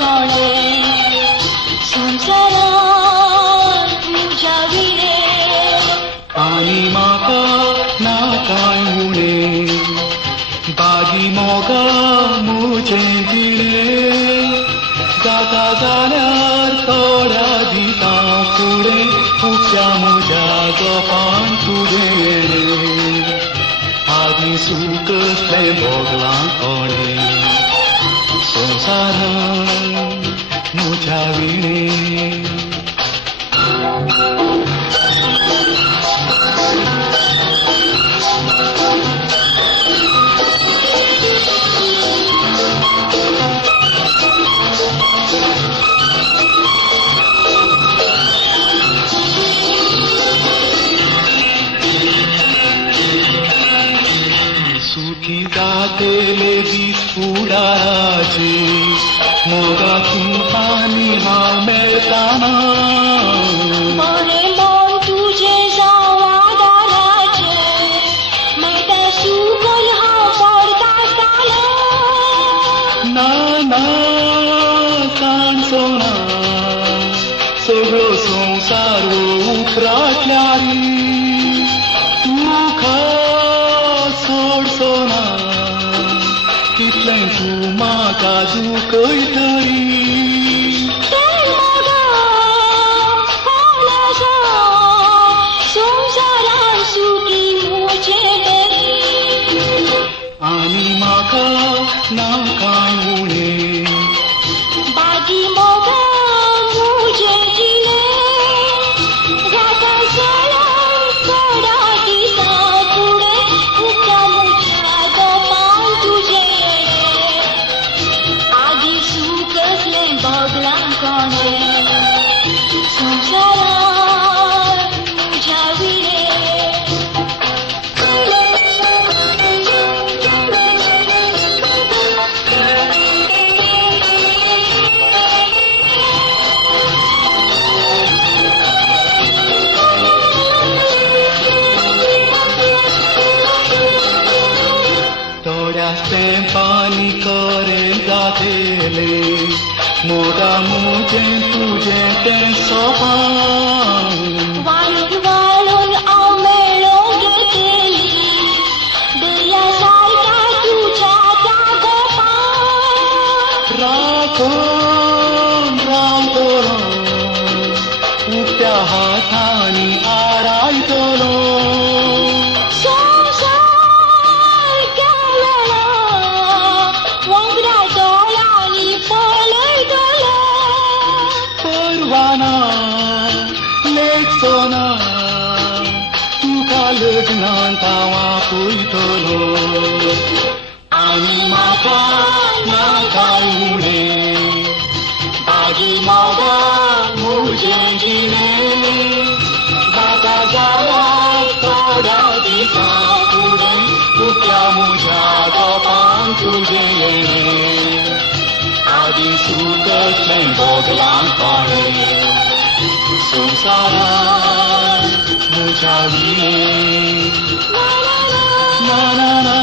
कोणे संसारात तुझ्या विणे आनी म्हाका ना कांय उणें बागी मोगा म्हजें जिणें जाता जाल्यार थोड्या दिसां फुडें उक्त्या म्हज्या गोपान तुजें येणें आदी सूख कसलें भोगलां कोणें संसारांत म्हज्या विणें सुखी जातेले दीस फुडाराचे मोगा तूं आनी हांव मेळटाना बरें मन तुजें जावं आदाराचें मेळटा सुखल हांव पडटा आसतालें ना ना काणचो ना सगळो संवसार उतराटल्यारी तुका सोडचो ना कितलें तूं म्हाका दुखयतरी तें मोगा कोण आसा संवसारांत सुखी म्हजें बरी आनी म्हाका ना कांय उणें बागी मोगा म्हजें जिणें जाता जाल्यार थोड्या दिसां फुडें उक्त्या म्हज्या गोपान तुजें येणें आदी सूख कसलें भोगलां कोणें संसारांत म्हज्या विणें थोड्याच तेंपानी खरें जातेले मोगा म्हजें तुजें तें सोपान वाळून वाळून हांव मेळोंक गेली दर्या सारक्या तुज्या त्या गोपान राखून रावतलो उक्त्या हातांनी आरायतलो संवसार केलेलो वंगडा दोळ्यांनी पळयतलो परवाना लेखचो ना तुका लग्नांत हांव आपयतलो आनी म्हाका ना कांय उणें बागी मोगा म्हजें जिणें जाता जाल्यार थोड्या दिसां फुडें उक्त्या म्हज्या गोपान तुजें येणें आदी सूख कसलें भोगलां कोणें संसारांत म्हज्या विणें ना ना ना